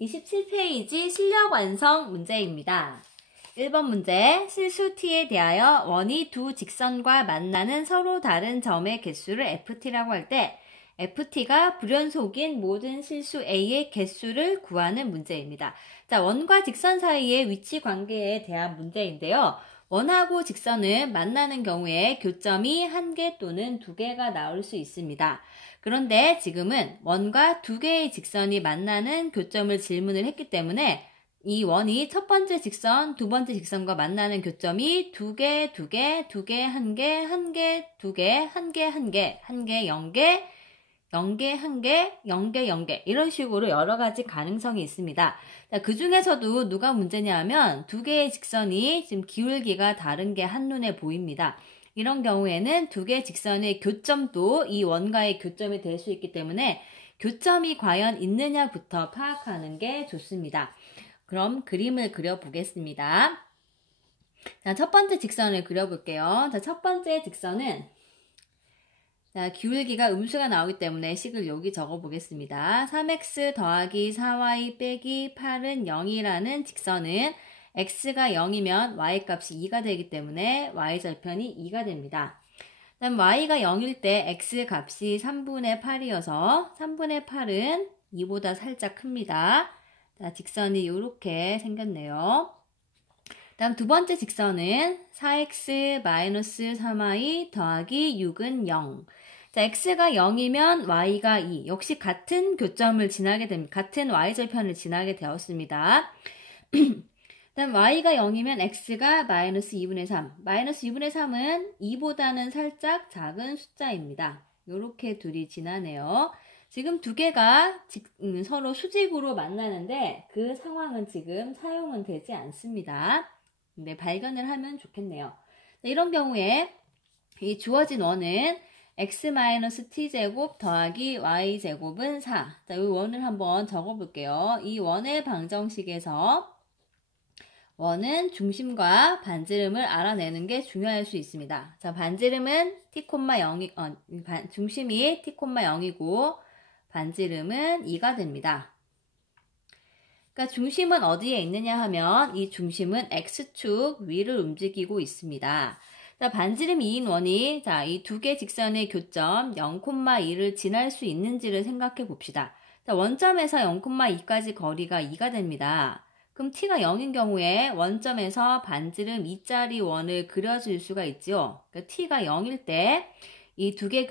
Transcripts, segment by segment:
27페이지 실력 완성 문제입니다. 1번 문제, 실수 t에 대하여 원이 두 직선과 만나는 서로 다른 점의 개수를 ft라고 할 때 ft가 불연속인 모든 실수 a의 개수를 구하는 문제입니다. 자, 원과 직선 사이의 위치 관계에 대한 문제인데요. 원하고 직선은 만나는 경우에 교점이 1개 또는 2개가 나올 수 있습니다. 그런데 지금은 원과 2개의 직선이 만나는 교점을 질문을 했기 때문에 이 원이 첫 번째 직선, 두 번째 직선과 만나는 교점이 2개, 2개, 2개, 1개, 1개, 2개, 1개, 1개, 1개, 0개, 0개, 1개, 0개, 0개 이런 식으로 여러 가지 가능성이 있습니다. 그 중에서도 누가 문제냐 하면 2개의 직선이 지금 기울기가 다른 게 한눈에 보입니다. 이런 경우에는 2개의 직선의 교점도 이 원과의 교점이 될 수 있기 때문에 교점이 과연 있느냐부터 파악하는 게 좋습니다. 그럼 그림을 그려보겠습니다. 자, 첫 번째 직선을 그려볼게요. 자, 첫 번째 직선은 자, 기울기가 음수가 나오기 때문에 식을 여기 적어보겠습니다. 3x 더하기 4y 빼기 8은 0이라는 직선은 x가 0이면 y값이 2가 되기 때문에 y절편이 2가 됩니다. 그다음 y가 0일 때 x 값이 3분의 8이어서 3분의 8은 2보다 살짝 큽니다. 자, 직선이 이렇게 생겼네요. 다음 두 번째 직선은 4x-3y 더하기 6은 0. 자, x가 0이면 y가 2. 역시 같은 교점을 지나게 됩니다. 같은 y절편을 지나게 되었습니다. 다음 y가 0이면 x가 마이너스 2분의 3. 마이너스 2분의 3은 2보다는 살짝 작은 숫자입니다. 이렇게 둘이 지나네요. 지금 두 개가 서로 수직으로 만나는데 그 상황은 지금 사용은 되지 않습니다. 근데 발견을 하면 좋겠네요. 이런 경우에 이 주어진 원은 x-t제곱 더하기 y제곱은 4. 자, 이 원을 한번 적어볼게요. 이 원의 방정식에서 원은 중심과 반지름을 알아내는 게 중요할 수 있습니다. 자, 반지름은 중심이 t,0이고 반지름은 2가 됩니다. 그러니까 중심은 어디에 있느냐 하면 이 중심은 x축 위를 움직이고 있습니다. 자, 반지름 2인 원이 자, 이 두 개 직선의 교점 0,2를 지날 수 있는지를 생각해 봅시다. 자, 원점에서 0,2까지 거리가 2가 됩니다. 그럼 t가 0인 경우에 원점에서 반지름 2짜리 원을 그려줄 수가 있죠. 그러니까 t가 0일 때 이 두 개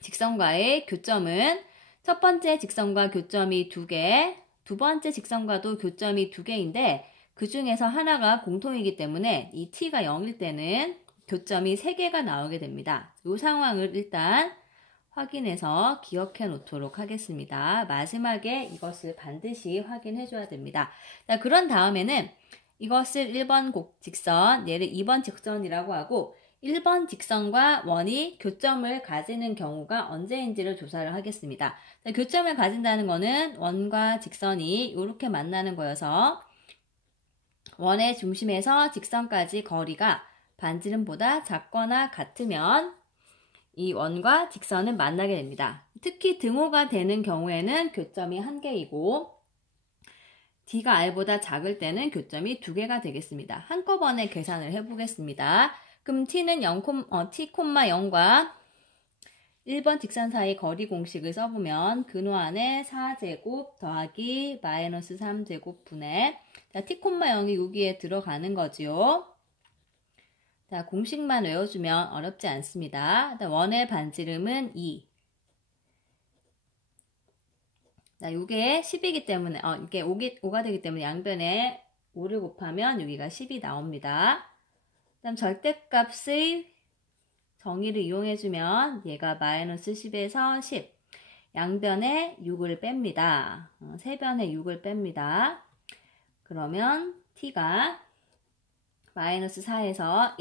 직선과의 교점은 첫 번째 직선과 교점이 2개, 두 번째 직선과도 교점이 2개인데 그 중에서 하나가 공통이기 때문에 이 t가 0일 때는 교점이 3개가 나오게 됩니다. 이 상황을 일단 확인해서 기억해 놓도록 하겠습니다. 마지막에 이것을 반드시 확인해 줘야 됩니다. 자, 그런 다음에는 이것을 1번 직선, 얘를 2번 직선이라고 하고 1번 직선과 원이 교점을 가지는 경우가 언제인지를 조사를 하겠습니다. 자, 교점을 가진다는 거는 원과 직선이 이렇게 만나는 거여서 원의 중심에서 직선까지 거리가 반지름보다 작거나 같으면 이 원과 직선은 만나게 됩니다. 특히 등호가 되는 경우에는 교점이 1개이고 d가 r보다 작을 때는 교점이 2개가 되겠습니다. 한꺼번에 계산을 해보겠습니다. 그럼 t는 t,0과 1번 직선 사이 거리 공식을 써보면 근호 안에 4제곱 더하기 마이너스 3제곱 분의 자, t,0이 여기에 들어가는 거지요. 자, 공식만 외워주면 어렵지 않습니다. 원의 반지름은 2. 자, 요게 10이기 때문에, 이게 5가 되기 때문에 양변에 5를 곱하면 여기가 10이 나옵니다. 그다음 절대값의 정의를 이용해주면 얘가 마이너스 10에서 10. 양변에 6을 뺍니다. 세변에 6을 뺍니다. 그러면 t가 마이너스 4에서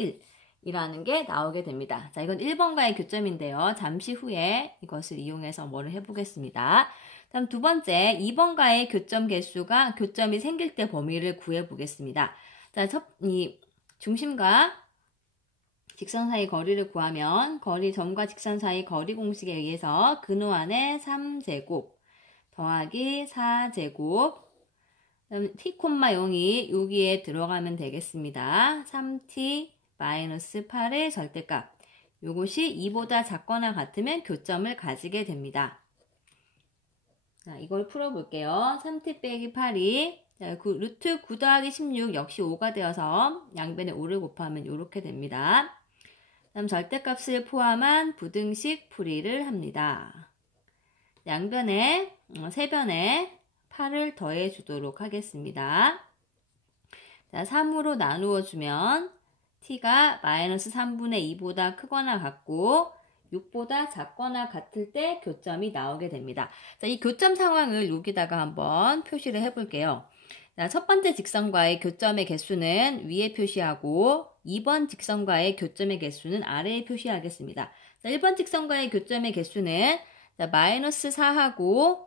1이라는 게 나오게 됩니다. 자, 이건 1번과의 교점인데요. 잠시 후에 이것을 이용해서 뭐를 해보겠습니다. 다음 두 번째, 2번과의 교점 개수가 교점이 생길 때 범위를 구해보겠습니다. 자, 이 중심과 직선 사이 거리를 구하면 거리 점과 직선 사이 거리 공식에 의해서 근호 안에 3제곱 더하기 4제곱 t, 0이 여기에 들어가면 되겠습니다. 3t 마이너스 8의 절대값. 이것이 2보다 작거나 같으면 교점을 가지게 됩니다. 자, 이걸 풀어볼게요. 3t 빼기 8이 루트 9 더하기 16 역시 5가 되어서 양변에 5를 곱하면 이렇게 됩니다. 다음 절대값을 포함한 부등식 풀이를 합니다. 양변에 세변에 8을 더해 주도록 하겠습니다. 자, 3으로 나누어 주면 t가 마이너스 3분의 2보다 크거나 같고 6보다 작거나 같을 때 교점이 나오게 됩니다. 자, 이 교점 상황을 여기다가 한번 표시를 해볼게요. 자, 첫 번째 직선과의 교점의 개수는 위에 표시하고 2번 직선과의 교점의 개수는 아래에 표시하겠습니다. 자, 1번 직선과의 교점의 개수는 자, 마이너스 4하고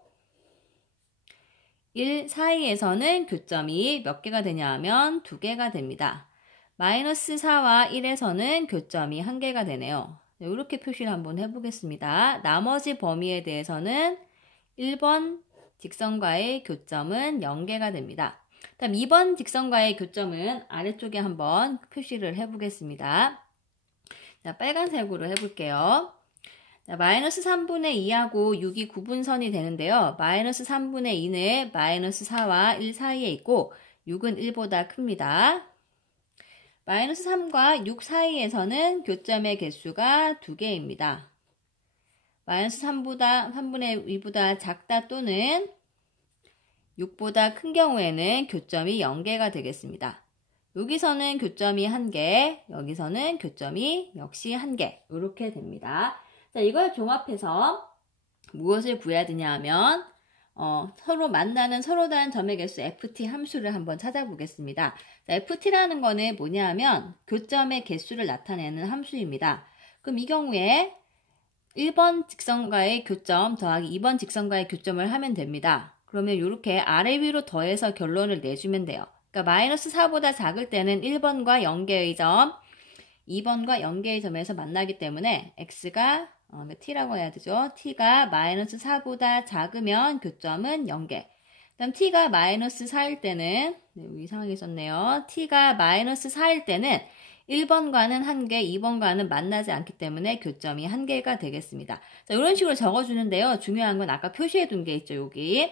1 사이에서는 교점이 몇 개가 되냐 하면 2개가 됩니다. 마이너스 4와 1에서는 교점이 1개가 되네요. 이렇게 표시를 한번 해보겠습니다. 나머지 범위에 대해서는 1번 직선과의 교점은 0개가 됩니다. 다음 2번 직선과의 교점은 아래쪽에 한번 표시를 해보겠습니다. 자, 빨간색으로 해볼게요. 자, 마이너스 3분의 2하고 6이 구분선이 되는데요. 마이너스 3분의 2는 마이너스 4와 1 사이에 있고 6은 1보다 크입니다. 마이너스 3과 6 사이에서는 교점의 개수가 2개입니다. 마이너스 3분의 2보다 작다 또는 6보다 큰 경우에는 교점이 0개가 되겠습니다. 여기서는 교점이 1개, 여기서는 교점이 역시 1개 이렇게 됩니다. 자, 이걸 종합해서 무엇을 구해야 되냐 하면 서로 만나는 서로 다른 점의 개수 ft 함수를 한번 찾아보겠습니다. 자, ft라는 거는 뭐냐 하면 교점의 개수를 나타내는 함수입니다. 그럼 이 경우에 1번 직선과의 교점 더하기 2번 직선과의 교점을 하면 됩니다. 그러면 이렇게 아래 위로 더해서 결론을 내주면 돼요. 그러니까 마이너스 4보다 작을 때는 1번과 0개의 점, 2번과 0개의 점에서 만나기 때문에 x가 t라고 해야 되죠. t가 마이너스 4보다 작으면 교점은 0개. 다음 t가 마이너스 4일 때는 여기 이상하게 썼네요. t가 마이너스 4일 때는 1번과는 1개, 2번과는 만나지 않기 때문에 교점이 1개가 되겠습니다. 자, 이런 식으로 적어주는데요. 중요한 건 아까 표시해 둔 게 있죠. 여기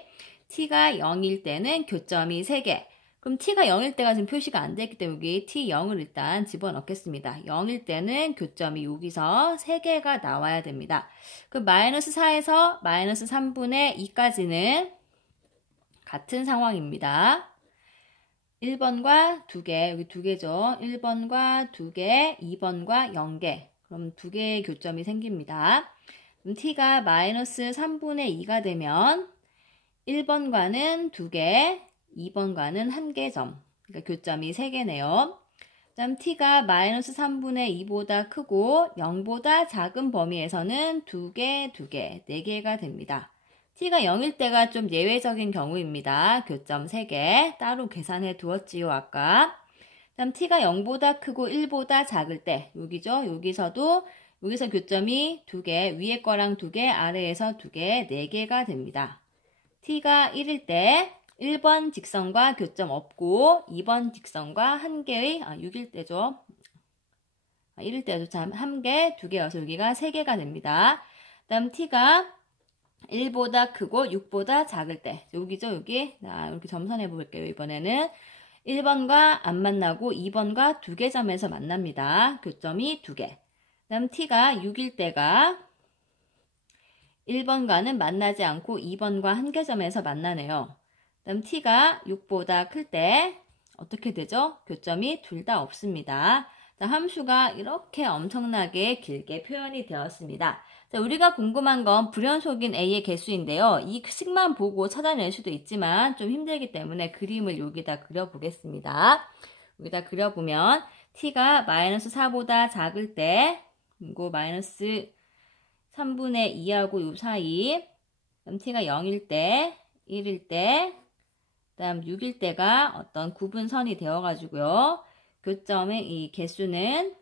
t가 0일 때는 교점이 3개. 그럼 t가 0일 때가 지금 표시가 안 됐기 때문에 여기 t0을 일단 집어넣겠습니다. 0일 때는 교점이 여기서 3개가 나와야 됩니다. 그 마이너스 4에서 마이너스 3분의 2까지는 같은 상황입니다. 1번과 2개, 여기 2개죠. 1번과 2개, 2번과 0개. 그럼 2개의 교점이 생깁니다. 그럼 t가 마이너스 3분의 2가 되면 1번과는 2개, 2번과는 1개 점. 그러니까 교점이 3개네요. 다음 t가 마이너스 3분의 2보다 크고 0보다 작은 범위에서는 2개, 2개, 4개가 됩니다. t가 0일 때가 좀 예외적인 경우입니다. 교점 3개 따로 계산해 두었지요 아까. 다음 t가 0보다 크고 1보다 작을 때 여기죠. 여기서 교점이 2개, 위에 거랑 2개, 아래에서 2개, 4개가 됩니다. t가 1일 때 1번 직선과 교점 없고 2번 직선과 1개의 6일 때죠. 1일 때도 참 1개, 2개여서 여기가 3개가 됩니다. 다음 t가 1보다 크고 6보다 작을 때 여기죠. 여기 이렇게 점선해 볼게요. 이번에는 1번과 안 만나고 2번과 2개 점에서 만납니다. 교점이 2개. 다음 t가 6일 때가 1번과는 만나지 않고 2번과 1개 점에서 만나네요. 다음 t가 6보다 클 때 어떻게 되죠? 교점이 둘 다 없습니다. 자, 함수가 이렇게 엄청나게 길게 표현이 되었습니다. 자, 우리가 궁금한 건 불연속인 a의 개수인데요. 이 식만 보고 찾아낼 수도 있지만 좀 힘들기 때문에 그림을 여기다 그려보겠습니다. 여기다 그려보면 t가 마이너스 4보다 작을 때 그리고 마이너스 3분의 2하고 요 사이 그럼 t가 0일 때 1일 때 다음 6일 때가 어떤 구분선이 되어가지고요. 교점의 이 개수는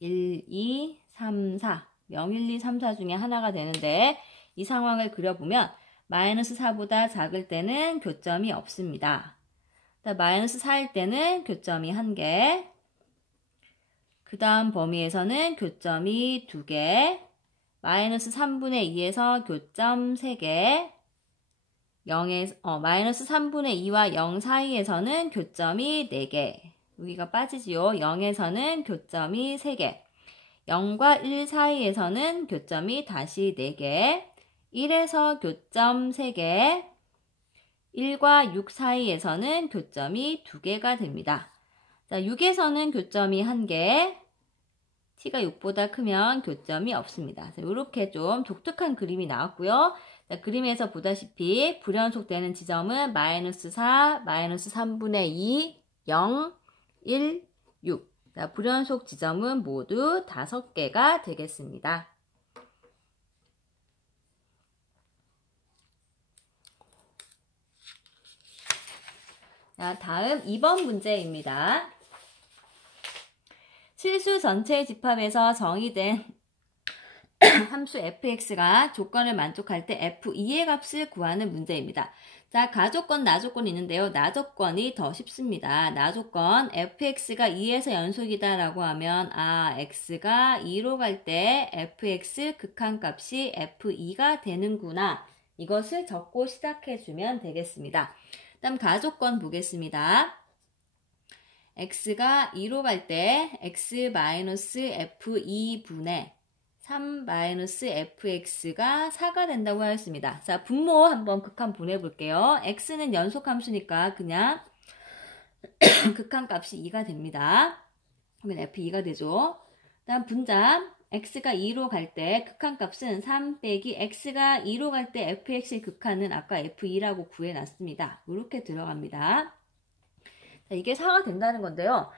1, 2, 3, 4 0, 1, 2, 3, 4 중에 하나가 되는데 이 상황을 그려보면 마이너스 4보다 작을 때는 교점이 없습니다. 마이너스 4일 때는 교점이 1개, 그 다음 범위에서는 교점이 2개, 마이너스 3분의 2에서 교점 3개, 마이너스 3분의 2와 0 사이에서는 교점이 4개, 여기가 빠지지요. 0에서는 교점이 3개, 0과 1 사이에서는 교점이 다시 4개, 1에서 교점 3개, 1과 6 사이에서는 교점이 2개가 됩니다. 자, 6에서는 교점이 1개, t가 6보다 크면 교점이 없습니다. 이렇게 좀 독특한 그림이 나왔고요. 자, 그림에서 보다시피 불연속되는 지점은 마이너스 4, 마이너스 3분의 2, 0, 1, 6. 자, 불연속 지점은 모두 5개가 되겠습니다. 자, 다음 2번 문제입니다. 실수 전체의 집합에서 정의된 함수 fx가 조건을 만족할 때 f2의 값을 구하는 문제입니다. 자, 가조건, 나조건이 있는데요. 나조건이 더 쉽습니다. 나조건 fx가 2에서 연속이다 라고 하면 x가 2로 갈 때 fx 극한값이 f2가 되는구나. 이것을 적고 시작해주면 되겠습니다. 다음 가조건 보겠습니다. x가 2로 갈 때 x-f2분의 3-fx가 4가 된다고 하였습니다. 자, 분모 한번 극한 보내볼게요. x는 연속함수니까 그냥 극한값이 2가 됩니다. 그러면 f2가 되죠. 다음 분자 x가 2로 갈 때 극한값은 3 빼기 x가 2로 갈 때 fx의 극한은 아까 f2라고 구해놨습니다. 이렇게 들어갑니다. 자, 이게 4가 된다는 건데요.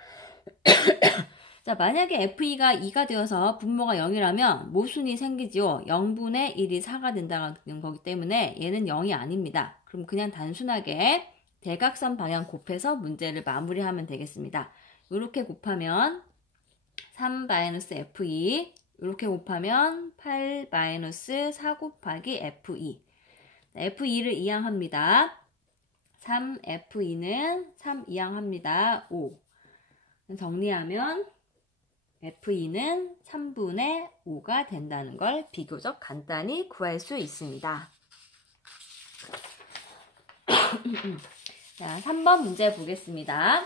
자, 만약에 f2가 2가 되어서 분모가 0이라면 모순이 생기죠. 0분의 1이 4가 된다는 거기 때문에 얘는 0이 아닙니다. 그럼 그냥 단순하게 대각선 방향 곱해서 문제를 마무리하면 되겠습니다. 이렇게 곱하면 3-f2, 이렇게 곱하면 8-4 곱하기 f2. f2를 이항합니다. 3f2는 3 이항합니다. 5. 정리하면 f2는 3분의 5가 된다는 걸 비교적 간단히 구할 수 있습니다. 자, 3번 문제 보겠습니다.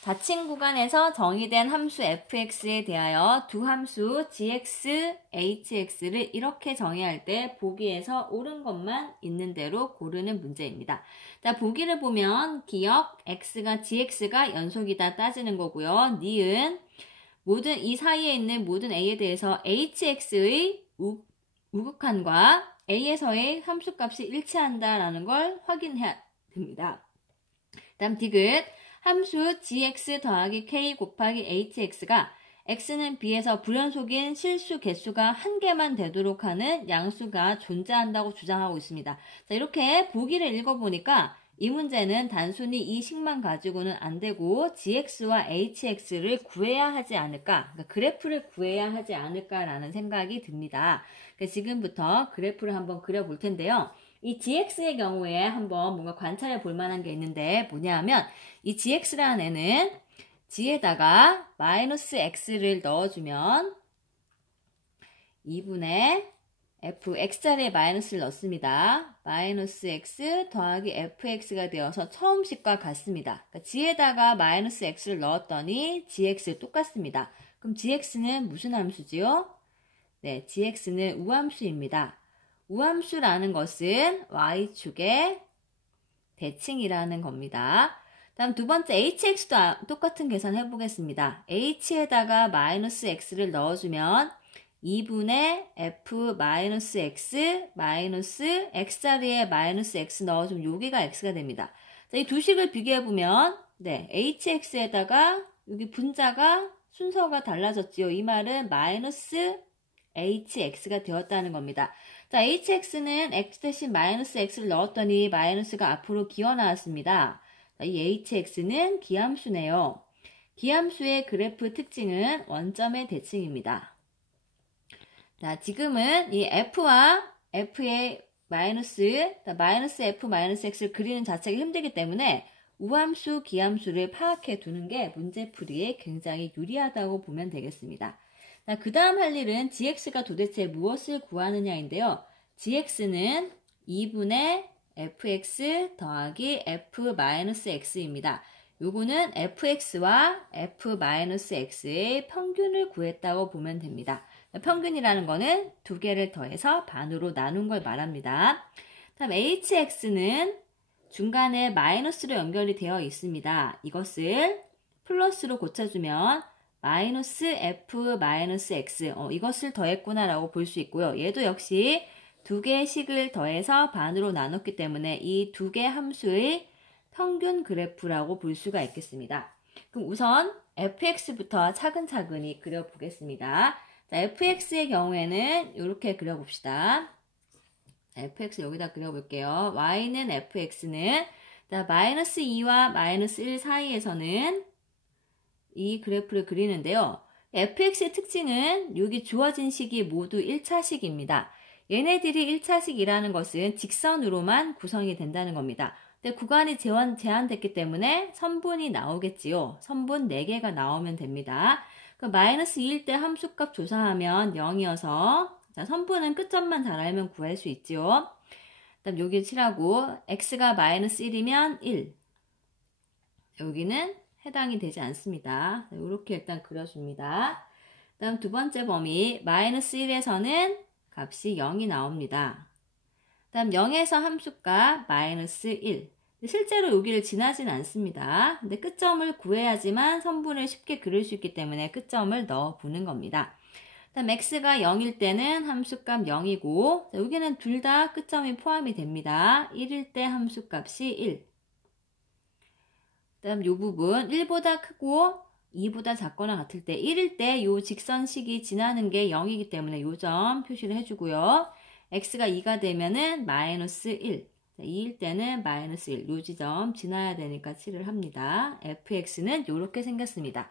자칭 구간에서 정의된 함수 fx에 대하여 두 함수 gx, hx를 이렇게 정의할 때 보기에서 옳은 것만 있는 대로 고르는 문제입니다. 자, 보기를 보면 기억 x가 gx가 연속이다 따지는 거고요. 니은 모든 이 사이에 있는 모든 a에 대해서 hx의 우극한과 a에서의 함수값이 일치한다라는 걸 확인해야 됩니다. 다음 디귿 함수 gx 더하기 k 곱하기 hx가 x는 b에서 불연속인 실수 개수가 1개만 되도록 하는 양수가 존재한다고 주장하고 있습니다. 자, 이렇게 보기를 읽어보니까 이 문제는 단순히 이 식만 가지고는 안 되고 gx와 hx를 구해야 하지 않을까, 그러니까 그래프를 구해야 하지 않을까라는 생각이 듭니다. 그러니까 지금부터 그래프를 한번 그려볼 텐데요. 이 gx의 경우에 한번 뭔가 관찰해 볼 만한 게 있는데 뭐냐 하면 이 gx라는 애는 g에다가 마이너스 x를 넣어주면 2분의 x자리에 마이너스를 넣습니다. 마이너스 x 더하기 fx가 되어서 처음식과 같습니다. 그러니까 g에다가 마이너스 x를 넣었더니 gx 똑같습니다. 그럼 gx는 무슨 함수지요? 네, gx는 우함수입니다. 우함수라는 것은 y축의 대칭이라는 겁니다. 다음 두 번째 hx도 똑같은 계산 해보겠습니다. h에다가 마이너스 x를 넣어주면 2분의 f 마이너스 x 마이너스 x자리에 마이너스 x 넣어주면 여기가 x가 됩니다. 자, 이 두 식을 비교해보면 네, hx에다가 여기 분자가 순서가 달라졌지요. 이 말은 마이너스 hx가 되었다는 겁니다. 자, hx는 x 대신 마이너스 x를 넣었더니 마이너스가 앞으로 기어 나왔습니다. 자, 이 hx는 기함수네요. 기함수의 그래프 특징은 원점의 대칭입니다. 자, 지금은 이 f와 f의 마이너스 f 마이너스 x를 그리는 자체가 힘들기 때문에 우함수, 기함수를 파악해 두는 게 문제풀이에 굉장히 유리하다고 보면 되겠습니다. 그 다음 할 일은 gx가 도대체 무엇을 구하느냐인데요. gx는 2분의 fx 더하기 f-x입니다. 요거는 fx와 f-x의 평균을 구했다고 보면 됩니다. 평균이라는 거는 두 개를 더해서 반으로 나눈 걸 말합니다. 다음 hx는 중간에 마이너스로 연결이 되어 있습니다. 이것을 플러스로 고쳐주면 마이너스 f-x 이것을 더했구나 라고 볼 수 있고요. 얘도 역시 두 개의 식을 더해서 반으로 나눴기 때문에 이 두 개 함수의 평균 그래프라고 볼 수가 있겠습니다. 그럼 우선 fx부터 차근차근히 그려보겠습니다. 자, fx의 경우에는 이렇게 그려봅시다. fx 여기다 그려볼게요. y는 fx는 마이너스 2와 마이너스 1 사이에서는 이 그래프를 그리는데요. fx의 특징은 여기 주어진 식이 모두 1차식입니다. 얘네들이 1차식이라는 것은 직선으로만 구성이 된다는 겁니다. 근데 구간이 제한됐기 때문에 선분이 나오겠지요. 선분 4개가 나오면 됩니다. 마이너스 2일 때 함수값 조사하면 0이어서 자, 선분은 끝점만 잘 알면 구할 수 있지요. 그다음 여기 칠하고 x가 마이너스 1이면 1. 여기는 해당이 되지 않습니다. 이렇게 일단 그려줍니다. 다음 두 번째 범위 마이너스 1에서는 값이 0이 나옵니다. 다음 0에서 함수값 마이너스 1. 실제로 여기를 지나진 않습니다. 근데 끝점을 구해야지만 선분을 쉽게 그릴 수 있기 때문에 끝점을 넣어 보는 겁니다. 다음 x가 0일 때는 함수값 0이고 여기는 둘 다 끝점이 포함이 됩니다. 1일 때 함수값이 1. 다음 이 부분 1보다 크고 2보다 작거나 같을 때 1일 때 이 직선식이 지나는 게 0이기 때문에 이 점 표시를 해주고요. x가 2가 되면은 마이너스 1. 2일 때는 마이너스 1. 요 지점 지나야 되니까 칠을 합니다. fx는 이렇게 생겼습니다.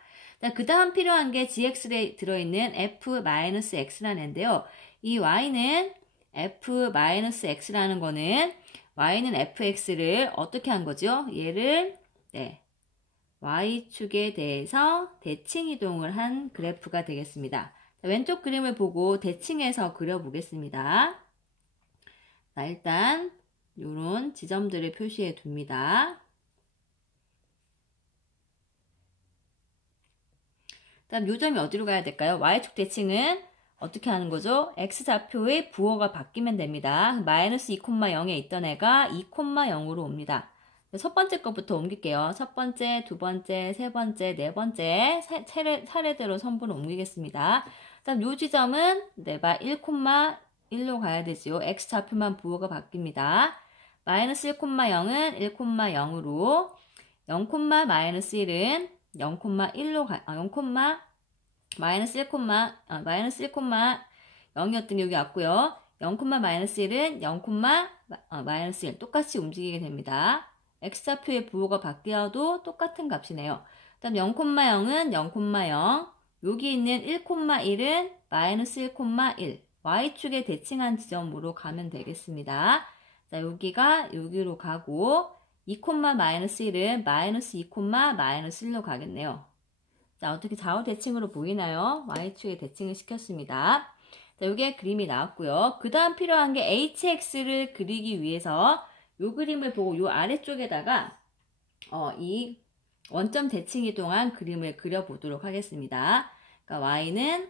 그 다음 필요한 게 gx에 들어있는 f-x라는 애인데요. 이 y는 f-x라는 거는 y는 fx를 어떻게 한 거죠? 얘를 y축에 대해서 대칭 이동을 한 그래프가 되겠습니다. 왼쪽 그림을 보고 대칭해서 그려보겠습니다. 자, 일단 이런 지점들을 표시해 둡니다. 다음 요 점이 어디로 가야 될까요? y축 대칭은 어떻게 하는 거죠? x좌표의 부호가 바뀌면 됩니다. 마이너스 2,0에 있던 애가 2,0으로 옵니다. 첫 번째 것부터 옮길게요. 첫 번째, 두 번째, 세 번째, 네 번째 차례대로 선분을 옮기겠습니다. 다음 요 지점은 내가 1,1로 가야 되지요. x좌표만 부호가 바뀝니다. 마이너스 1,0은 1,0으로 0,-1은 0,1로 마이너스 1,0이었던 게 여기 왔고요. 0,-1은 0,-1 똑같이 움직이게 됩니다. x좌표의 부호가 바뀌어도 똑같은 값이네요. 다음 0,0은 0,0 여기 있는 1,1은 마이너스 1,1 y축에 대칭한 지점으로 가면 되겠습니다. 자, 여기가 여기로 가고 2,-1은 마이너스 2,-1로 가겠네요. 자, 어떻게 좌우 대칭으로 보이나요? y축에 대칭을 시켰습니다. 자, 요게 그림이 나왔고요. 그 다음 필요한 게 hx를 그리기 위해서 요 그림을 보고 요 아래쪽에다가 이 원점 대칭 이동한 그림을 그려보도록 하겠습니다. 그러니까 y는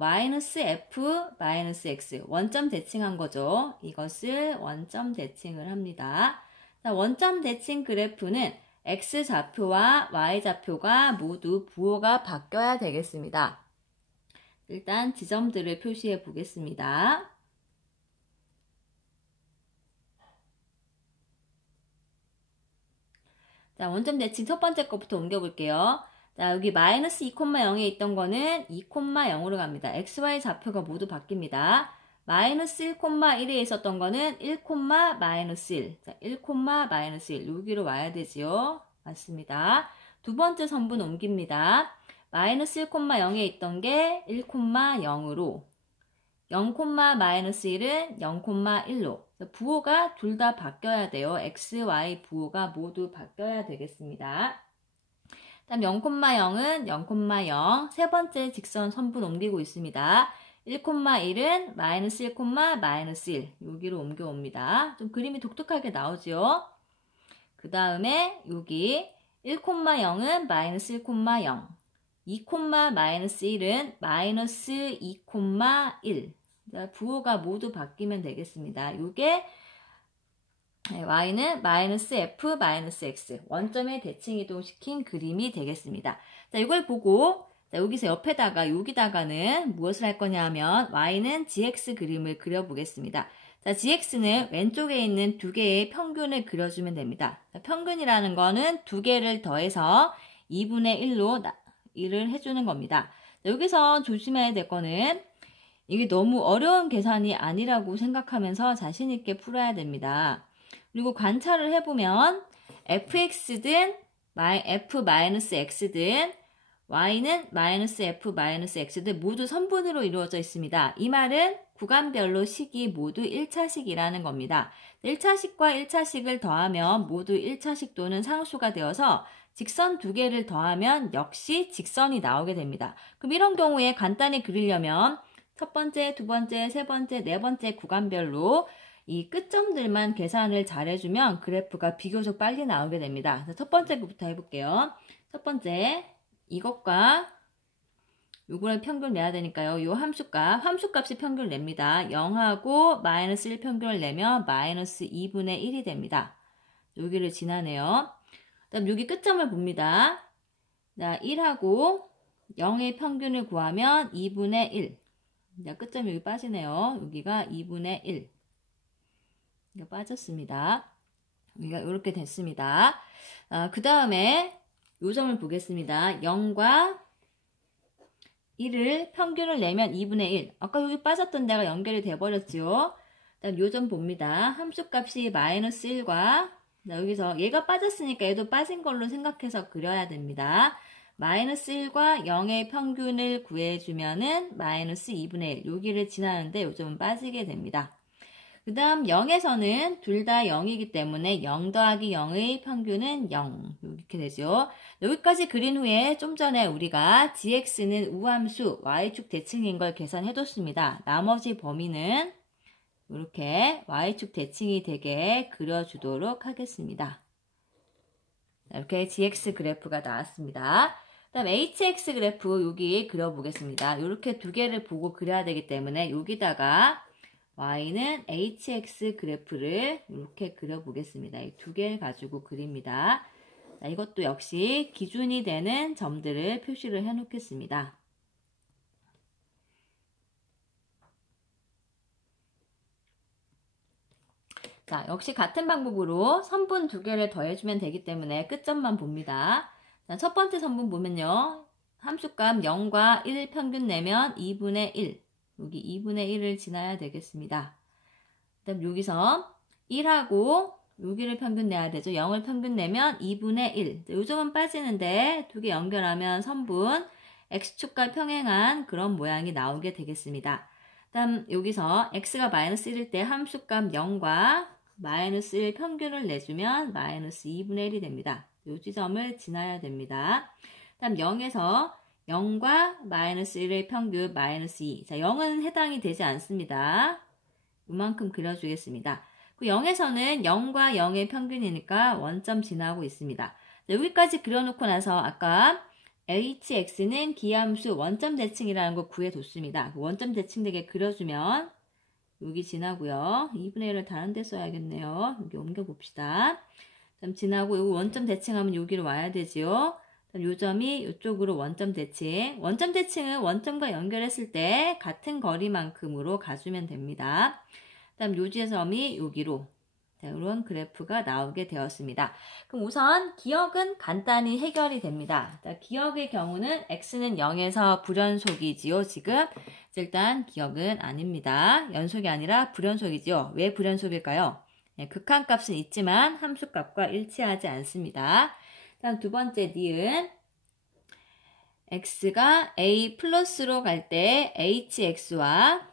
마이너스 f 마이너스 x 원점 대칭한 거죠. 이것을 원점 대칭을 합니다. 자, 원점 대칭 그래프는 x좌표와 y좌표가 모두 부호가 바뀌어야 되겠습니다. 일단 지점들을 표시해 보겠습니다. 자, 원점 대칭 첫 번째 것부터 옮겨볼게요. 자, 여기 마이너스 2,0에 있던 거는 2,0으로 갑니다. xy 좌표가 모두 바뀝니다. 마이너스 1,1에 있었던 거는 1,-1. 자, 1,-1. 여기로 와야 되지요. 맞습니다. 두 번째 선분 옮깁니다. 마이너스 1,0에 있던 게 1,0으로 0,-1은 0,1로 부호가 둘 다 바뀌어야 돼요. x, y 부호가 모두 바뀌어야 되겠습니다. 다음 0,0은 0,0 세 번째 직선 선분 옮기고 있습니다. 1,1은 마이너스 1, 마이너스 1 여기로 옮겨옵니다. 좀 그림이 독특하게 나오죠. 그 다음에 여기 1,0은 마이너스 1,0 2, 마이너스 1은 마이너스 2,1 부호가 모두 바뀌면 되겠습니다. 이게 y는 마이너스 f 마이너스 x 원점에 대칭 이동시킨 그림이 되겠습니다. 자, 이걸 보고 자, 여기서 옆에다가 여기다가는 무엇을 할 거냐 하면 y는 gx 그림을 그려보겠습니다. 자, gx는 왼쪽에 있는 두 개의 평균을 그려주면 됩니다. 자, 평균이라는 거는 두 개를 더해서 2분의 1로 1을 해주는 겁니다. 자, 여기서 조심해야 될 거는 이게 너무 어려운 계산이 아니라고 생각하면서 자신 있게 풀어야 됩니다. 그리고 관찰을 해보면 fx든 f-x든 y는 마이너스 f 마이너스 x든 모두 선분으로 이루어져 있습니다. 이 말은 구간별로 식이 모두 1차식이라는 겁니다. 1차식과 1차식을 더하면 모두 1차식 또는 상수가 되어서 직선 두 개를 더하면 역시 직선이 나오게 됩니다. 그럼 이런 경우에 간단히 그리려면 첫 번째, 두 번째, 세 번째, 네 번째 구간별로 이 끝점들만 계산을 잘 해주면 그래프가 비교적 빨리 나오게 됩니다. 첫 번째 부터 해볼게요. 첫 번째, 이것과 요거를 평균 내야 되니까요. 요 함수값이 평균을 냅니다. 0하고 마이너스 1 평균을 내면 마이너스 2분의 1이 됩니다. 여기를 지나네요. 그 다음 여기 끝점을 봅니다. 자, 1하고 0의 평균을 구하면 2분의 1. 자, 끝점이 여기 빠지네요. 여기가 2분의 1. 이거 빠졌습니다. 여기가 이렇게 됐습니다. 그 다음에 요 점을 보겠습니다. 0과 1을 평균을 내면 2분의 1. 아까 여기 빠졌던 데가 연결이 돼버렸죠. 그다음 요 점 봅니다. 함수값이 마이너스 1과 여기서 얘가 빠졌으니까 얘도 빠진 걸로 생각해서 그려야 됩니다. 마이너스 1과 0의 평균을 구해주면은 마이너스 2분의 1. 여기를 지나는데 요 점은 빠지게 됩니다. 그 다음 0에서는 둘 다 0이기 때문에 0 더하기 0의 평균은 0 이렇게 되죠. 여기까지 그린 후에 좀 전에 우리가 gx는 우함수 y축 대칭인 걸 계산해뒀습니다. 나머지 범위는 이렇게 y축 대칭이 되게 그려주도록 하겠습니다. 이렇게 gx 그래프가 나왔습니다. 그 다음 hx 그래프 여기 그려보겠습니다. 이렇게 두 개를 보고 그려야 되기 때문에 여기다가 y는 hx 그래프를 이렇게 그려보겠습니다. 이 두 개를 가지고 그립니다. 자, 이것도 역시 기준이 되는 점들을 표시를 해 놓겠습니다. 자, 역시 같은 방법으로 선분 두 개를 더해주면 되기 때문에 끝점만 봅니다. 자, 첫 번째 선분 보면요. 함수값 0과 1 평균 내면 2분의 1. 여기 2분의 1을 지나야 되겠습니다. 그 다음 여기서 1하고 여기를 평균 내야 되죠. 0을 평균 내면 2분의 1. 이 점은 빠지는데 두 개 연결하면 선분 x축과 평행한 그런 모양이 나오게 되겠습니다. 그 다음 여기서 x가 마이너스 1일 때 함수값 0과 마이너스 1 평균을 내주면 마이너스 2분의 1이 됩니다. 이 지점을 지나야 됩니다. 그 다음 0에서 0과 마이너스 1의 평균 마이너스 2. 자, 0은 해당이 되지 않습니다. 이만큼 그려주겠습니다. 그 0에서는 0과 0의 평균이니까 원점 지나고 있습니다. 자, 여기까지 그려놓고 나서 아까 hx는 기함수 원점 대칭이라는 거 구해뒀습니다. 그 원점 대칭 되게 그려주면 여기 지나고요. 2분의 1을 다른 데 써야겠네요. 여기 옮겨봅시다. 그다음 지나고 이 원점 대칭하면 여기로 와야 되지요. 요 점이 이쪽으로 원점 대칭. 원점 대칭은 원점과 연결했을 때 같은 거리만큼으로 가주면 됩니다. 다음 요 지점이 여기로. 자, 이런 그래프가 나오게 되었습니다. 그럼 우선 기억은 간단히 해결이 됩니다. 자, 기억의 경우는 x는 0에서 불연속이지요. 지금 일단 기억은 아닙니다. 연속이 아니라 불연속이지요. 왜 불연속일까요? 네, 극한값은 있지만 함수값과 일치하지 않습니다. 다음 두 번째 니은 x가 a 플러스로 갈 때 hx와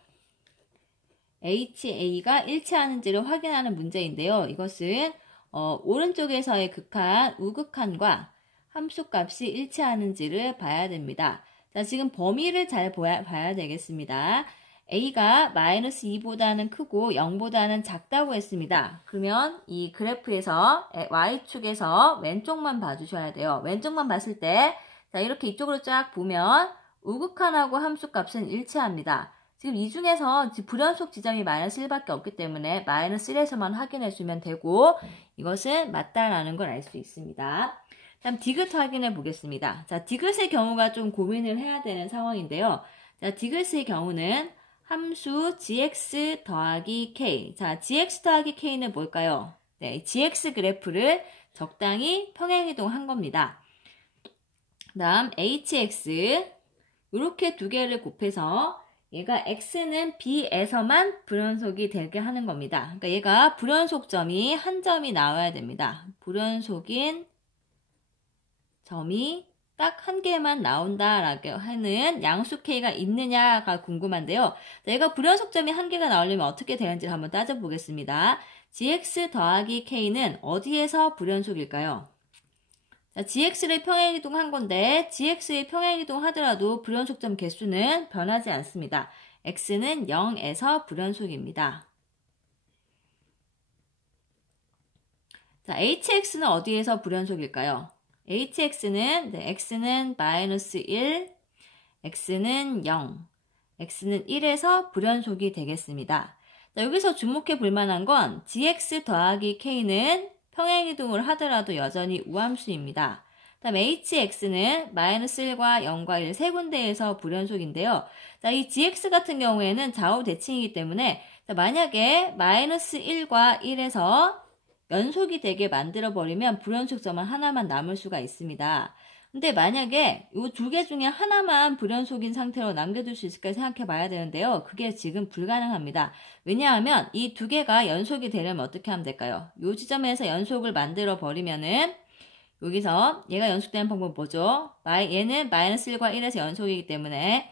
HA가 일치하는지를 확인하는 문제인데요. 이것은 오른쪽에서의 극한, 우극한과 함수값이 일치하는지를 봐야 됩니다. 자, 지금 범위를 잘 봐야 되겠습니다. A가 마이너스 2보다는 크고 0보다는 작다고 했습니다. 그러면 이 그래프에서 Y축에서 왼쪽만 봐주셔야 돼요. 왼쪽만 봤을 때 자, 이렇게 이쪽으로 쫙 보면 우극한하고 함수값은 일치합니다. 지금 이 중에서 불연속 지점이 마이너스 1밖에 없기 때문에 마이너스 1에서만 확인해 주면 되고 이것은 맞다라는 걸 알 수 있습니다. 다음 디귿 확인해 보겠습니다. 자, 디귿의 경우가 좀 고민을 해야 되는 상황인데요. 자, 디귿의 경우는 함수 gx 더하기 k. 자, gx 더하기 k는 뭘까요? 네, gx 그래프를 적당히 평행이동한 겁니다. 다음 hx 이렇게 두 개를 곱해서 얘가 x는 b에서만 불연속이 되게 하는 겁니다. 그러니까 얘가 불연속점이 한 점이 나와야 됩니다. 불연속인 점이 딱 한 개만 나온다라고 하는 양수 k가 있느냐가 궁금한데요. 얘가 불연속점이 한 개가 나오려면 어떻게 되는지 한번 따져보겠습니다. gx 더하기 k는 어디에서 불연속일까요? 자, gx를 평행이동한 건데 gx의 평행이동 하더라도 불연속점 개수는 변하지 않습니다. x는 0에서 불연속입니다. 자, hx는 어디에서 불연속일까요? hx는 x는 마이너스 1, x는 0, x는 1에서 불연속이 되겠습니다. 자, 여기서 주목해 볼 만한 건 gx 더하기 k는 평행이동을 하더라도 여전히 우함수입니다. 다음 hx는 마이너스 1과 0과 1 세 군데에서 불연속인데요. 자, 이 gx 같은 경우에는 좌우 대칭이기 때문에 자, 만약에 마이너스 1과 1에서 연속이 되게 만들어버리면 불연속점 하나만 남을 수가 있습니다. 근데 만약에 이 두 개 중에 하나만 불연속인 상태로 남겨둘 수 있을까 생각해 봐야 되는데요. 그게 지금 불가능합니다. 왜냐하면 이 두 개가 연속이 되려면 어떻게 하면 될까요? 이 지점에서 연속을 만들어 버리면은 여기서 얘가 연속되는 방법은 뭐죠? 얘는 마이너스 1과 1에서 연속이기 때문에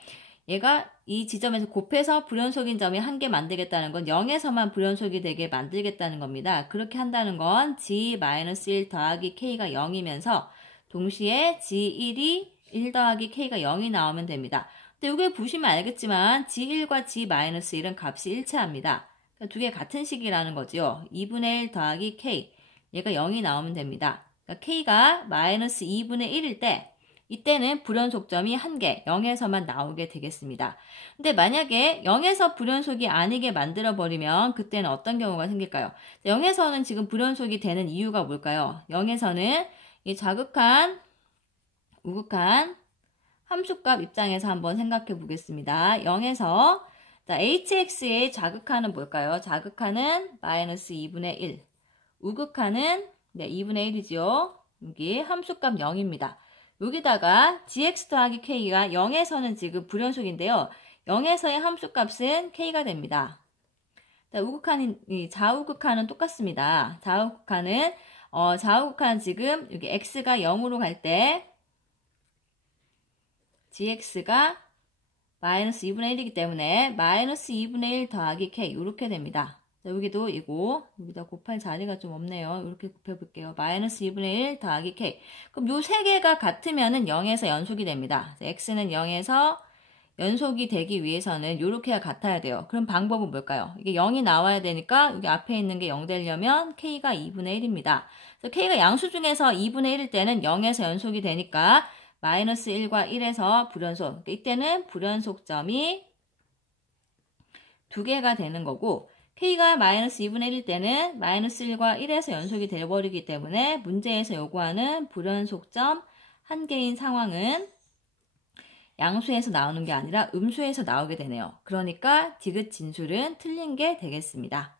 얘가 이 지점에서 곱해서 불연속인 점이 한 개 만들겠다는 건 0에서만 불연속이 되게 만들겠다는 겁니다. 그렇게 한다는 건 g-1 더하기 k가 0이면서 동시에 g1이 1 더하기 k가 0이 나오면 됩니다. 근데 여기 보시면 알겠지만 g1과 g-1은 값이 일치합니다. 그러니까 두 개 같은 식이라는 거죠. 2분의 1 더하기 k 얘가 0이 나오면 됩니다. 그러니까 k가 마이너스 2분의 1일 때 이때는 불연속점이 한 개, 0에서만 나오게 되겠습니다. 근데 만약에 0에서 불연속이 아니게 만들어버리면 그때는 어떤 경우가 생길까요? 0에서는 지금 불연속이 되는 이유가 뭘까요? 0에서는 이 자극한, 우극한 함수값 입장에서 한번 생각해 보겠습니다. 0에서 자, hx의 자극한은 뭘까요? 자극한은 마이너스 2분의 1, 우극한은 네, 2분의 1이죠. 여기 함수값 0입니다. 여기다가 gx 더하기 k가 0에서는 지금 불연속인데요. 0에서의 함수값은 k가 됩니다. 좌우극한은 똑같습니다. 좌우극한은 지금 여기 x가 0으로 갈 때 gx가 마이너스 2분의 1이기 때문에 마이너스 2분의 1 더하기 k 이렇게 됩니다. 자, 여기도 여기다 곱할 자리가 좀 없네요. 이렇게 곱해볼게요. 마이너스 2분의 1 더하기 k. 그럼 요 세 개가 같으면은 0에서 연속이 됩니다. 자, x는 0에서 연속이 되기 위해서는 요렇게가 같아야 돼요. 그럼 방법은 뭘까요? 이게 0이 나와야 되니까 여기 앞에 있는 게 0 되려면 k가 2분의 1입니다. 그래서 k가 양수 중에서 2분의 1일 때는 0에서 연속이 되니까 마이너스 1과 1에서 불연속. 이때는 불연속점이 두 개가 되는 거고 k가 마이너스 2분의 1일 때는 마이너스 1과 1에서 연속이 되어버리기 때문에 문제에서 요구하는 불연속점 한 개인 상황은 양수에서 나오는 게 아니라 음수에서 나오게 되네요. 그러니까 디귿 진술은 틀린 게 되겠습니다.